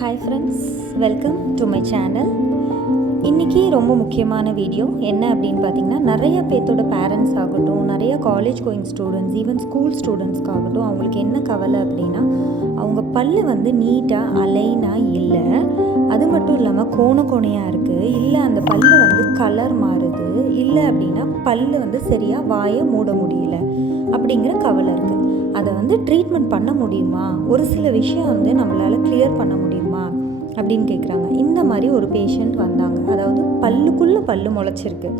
Hi friends, welcome to my channel. இன்றைக்கி ரொம்ப முக்கியமான வீடியோ என்ன அப்படின்னு பார்த்திங்கன்னா, நிறைய பேர்த்தோட பேரண்ட்ஸ் ஆகட்டும், நிறைய college going students, even school ஸ்டூடெண்ட்ஸ்க்காகட்டும், அவங்களுக்கு என்ன கவலை அப்படின்னா, அவங்க பல்லு வந்து நீட்டாக அலைனாக இல்லை, அது மட்டும் இல்லாமல் கோணையாக இருக்குது, இல்லை அந்த பல்லு வந்து கலர் மாறுது, இல்லை அப்படின்னா பல்லு வந்து சரியாக வாயை மூட முடியல அப்படிங்கிற கவலை இருக்குது. அதை வந்து ட்ரீட்மெண்ட் பண்ண முடியுமா, ஒரு சில விஷயம் வந்து நம்மளால் கிளியர் பண்ண முடியுமா அப்படின்னு கேட்குறாங்க. இந்த மாதிரி ஒரு பேஷண்ட் வந்தாங்க. அதாவது பல்லுக்குள்ளே பல்லு முளைச்சிருக்கு,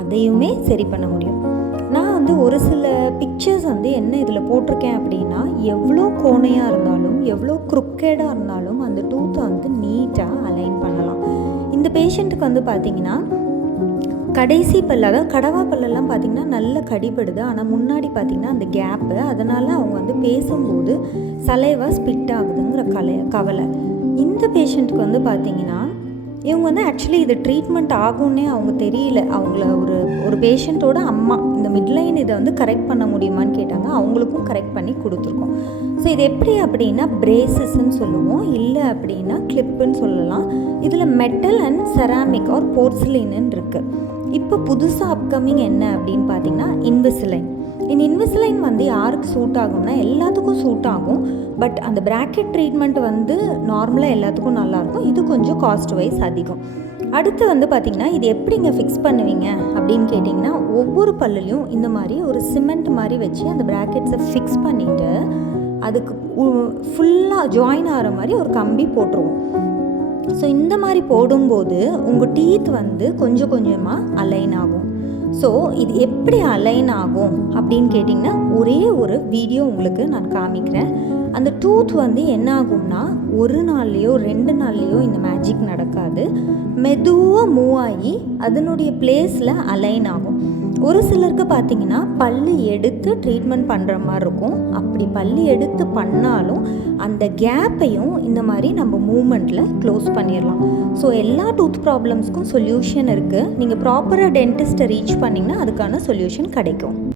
அதையுமே சரி பண்ண முடியும். நான் வந்து ஒரு சில பிக்சர்ஸ் வந்து என்ன இதில் போட்டிருக்கேன் அப்படின்னா, எவ்வளோ கோணையாக இருந்தாலும் எவ்வளோ க்ருக்கேடாக இருந்தாலும் அந்த டூத்தை வந்து நீட்டாக அலைன் பண்ணலாம். இந்த பேஷண்ட்டுக்கு வந்து பார்த்திங்கன்னா, கடைசி பல், அதாவது கடவா பல்லெல்லாம் பார்த்திங்கன்னா நல்ல கடிபடுது, ஆனால் முன்னாடி பார்த்திங்கன்னா அந்த கேப்பு, அதனால் அவங்க வந்து பேசும்போது சலைவா ஸ்பிட் ஆகுதுங்கிற கவலை. இந்த பேஷண்ட்டுக்கு வந்து பார்த்திங்கன்னா, இவங்க வந்து ஆக்சுவலி இது ட்ரீட்மெண்ட் ஆகும்னே அவங்க தெரியல. அவங்கள ஒரு பேஷண்ட்டோட அம்மா இந்த மிட்லைன் இதை வந்து கரெக்ட் பண்ண முடியுமான்னு கேட்டாங்க. அவங்களுக்கும் கரெக்ட் பண்ணி கொடுத்துருக்கோம். ஸோ இது எப்படி அப்படின்னா பிரேசஸ்ன்னு சொல்லுவோம், இல்லை அப்படின்னா கிளிப்புன்னு சொல்லலாம். இதில் மெட்டல் அண்ட் செராமிக் ஆர் போர்சிலின்னு இருக்குது. இப்போ புதுசாக அப்கமிங் என்ன அப்படின்னு பார்த்தீங்கன்னா இன்விசிலைன். இந்த இன்விசிலைன் வந்து யாருக்கு சூட் ஆகும்னா எல்லாத்துக்கும் சூட் ஆகும். பட் அந்த பிராக்கெட் ட்ரீட்மெண்ட் வந்து நார்மலாக எல்லாத்துக்கும் நல்லாயிருக்கும். இது கொஞ்சம் காஸ்ட் வைஸ் அதிகம். அடுத்து வந்து பார்த்திங்கன்னா, இது எப்படிங்க ஃபிக்ஸ் பண்ணுவீங்க அப்படின்னு கேட்டிங்கன்னா, ஒவ்வொரு பல்லுலையும் இந்த மாதிரி ஒரு சிமெண்ட் மாதிரி வச்சு அந்த பிராக்கெட்ஸை ஃபிக்ஸ் பண்ணிவிட்டு அதுக்கு ஃபுல்லாக ஜாயின் ஆகிற மாதிரி ஒரு கம்பி போட்டுருவோம். ஸோ இந்த மாதிரி போடும்போது உங்கள் டீத் வந்து கொஞ்சம் கொஞ்சமாக அலைன் ஆகும். ஸோ இது எப்படி அலைன் ஆகும் அப்படின்னு கேட்டிங்கன்னா, ஒரே ஒரு வீடியோ உங்களுக்கு நான் காமிக்கிறேன். அந்த டூத் வந்து என்ன ஆகும்னா, ஒரு நாள்லேயோ 2 நாள்லேயோ இந்த மேஜிக் நடக்காது. மெதுவாக மூவ் ஆகி அதனுடைய பிளேஸில் அலைன் ஆகும். ஒரு சிலருக்கு பார்த்திங்கன்னா பல்லு எடுத்து ட்ரீட்மெண்ட் பண்ணுற மாதிரி இருக்கும். அப்படி பல்லு எடுத்து பண்ணாலும் அந்த கேப்பையும் இந்த மாதிரி நம்ம மூமெண்ட்டில் க்ளோஸ் பண்ணிடலாம். ஸோ எல்லா டூத் ப்ராப்ளம்ஸ்க்கும் சொல்யூஷன் இருக்குது. நீங்கள் ப்ராப்பராக டென்டிஸ்ட்டை ரீச் பண்ணிங்கன்னா அதுக்கான சொல்யூஷன் கிடைக்கும்.